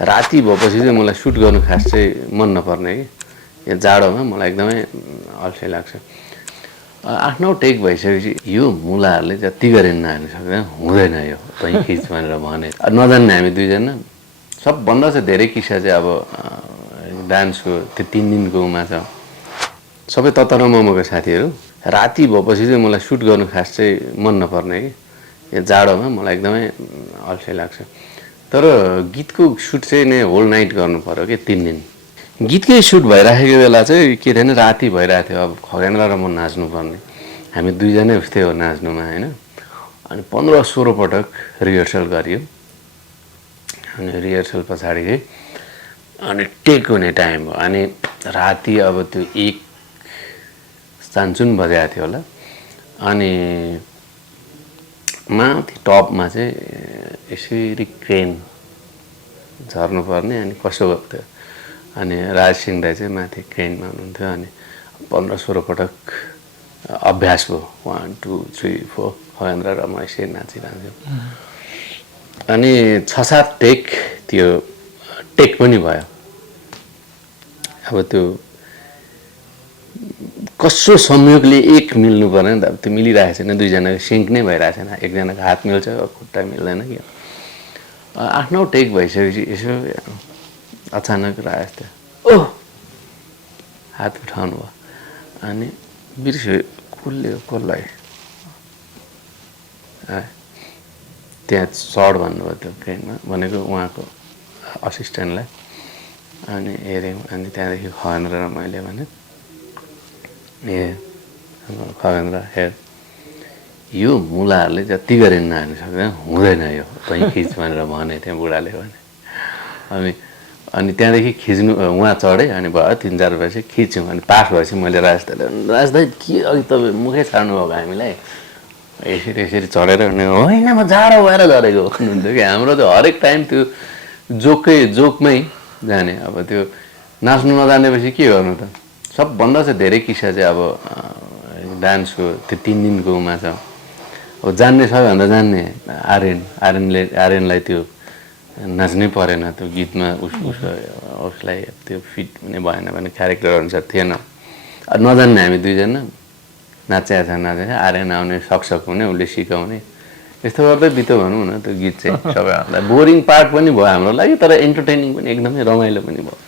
राति भएपछि चाहिँ मलाई सुट गर्नु खास चाहिँ मन नपर्ने कि यहाँ जाडोमा मलाई एकदमै अल्छी लाग्छ। 8-9 टेक भइसकेपछि यो मुलाहरूले जति गरे नि हाल्नु सक्दैन, हुँदैन यो तै खिच भनेर भने। नजान्ने हामी दुईजना सबभन्दा चाहिँ धेरै किस्सा चाहिँ अब डान्सको त्यो 3 दिनकोमा छ। सबै ततर ममको साथीहरू राति भएपछि चाहिँ मलाई सुट गर्नु खास चाहिँ मन नपर्ने कि यहाँ जाडोमा मलाई एकदमै अल्छी लाग्छ। तर गीतको सुट चाहिँ नै होल नाइट गर्नु पर्यो कि 3 दिन। गीतकै सुट भइराखेको बेला चाहिँ के थिएन, राति भइरहेको थियो। अब खगेन्द्र र म नाच्नुपर्ने, हामी दुईजनै उस्तै हो नाच्नुमा होइन। अनि 15-16 पटक रिहर्सल गरियो। अनि रिहर्सल पछाडि चाहिँ अनि टेक हुने टाइम हो। अनि राति अब त्यो 1 चान्चुन बजाएको थियो होला। अनि माथि टपमा चाहिँ यसरी क्रेन झर्नुपर्ने। अनि कसो भएको थियो, अनि राज सिंह दाइ चाहिँ माथि क्रेनमा हुनुहुन्थ्यो। अनि 15-16 पटक अभ्यास भयो। 1 2 3 4 खगेन्द्र र म यसरी नाचिरहन्थ्यौँ। अनि 6-7 टेक त्यो टेक पनि भयो। अब त्यो कसो संयोगले एक मिल्नु पर्ने नि त, त्यो मिलिरहेको छैन। दुईजनाको सिङ्क नै भइरहेको छैन। एकजनाको हात मिल्छ, खुट्टा मिल्दैन कि। 8-9 टेक भइसकेपछि यसो अचानक राज थियो, ओह हात उठाउनु भयो। अनि बिर्स्यो कसलाई त्यहाँ सर भन्नुभयो त्यो ट्रेनमा, भनेको उहाँको असिस्टेन्टलाई। अनि हेऱ्यौँ। अनि त्यहाँदेखि खगेन्द्र र मैले भने, ए खगेन्द्र हेर यो मुलाहरूले जति गरे नि हाल्नु सक्दैन, हुँदैन यो तै खिच भनेर भने त्यहाँ बुढाले भने। अनि त्यहाँदेखि खिच्नु उहाँ चढेँ। अनि भयो 3-4 बजे खिच्यौँ। अनि पास भएपछि मैले राज दाइ के अघि तपाईँ मुखै छाड्नु भएको हामीलाई यसरी चढेर होइन म जाडो भएर झरेको भन्नुहुन्थ्यो कि। हाम्रो त हरेक टाइम त्यो जोकमै जाने। अब त्यो नाच्नु नजानेपछि के गर्नु त। सबभन्दा चाहिँ धेरै किस्सा चाहिँ अब डान्सको त्यो 3 दिनकोमा छ। अब जान्ने सबैभन्दा जान्ने आर्यनलाई त्यो नाच्नै परेन त्यो गीतमा। उसलाई त्यो फिट हुने भएन भने क्यारेक्टर अनुसार थिएन। नजान्ने हामी दुईजना नाचेको छ। आर्यन आउने सक्छक हुने, उसले सिकाउने, यस्तो गर्दै बित्यो भनौँ न त्यो गीत चाहिँ। सबैभन्दा बोरिङ पार्ट पनि भयो हाम्रो लागि, तर इन्टरटेनिङ पनि एकदमै रमाइलो पनि भयो।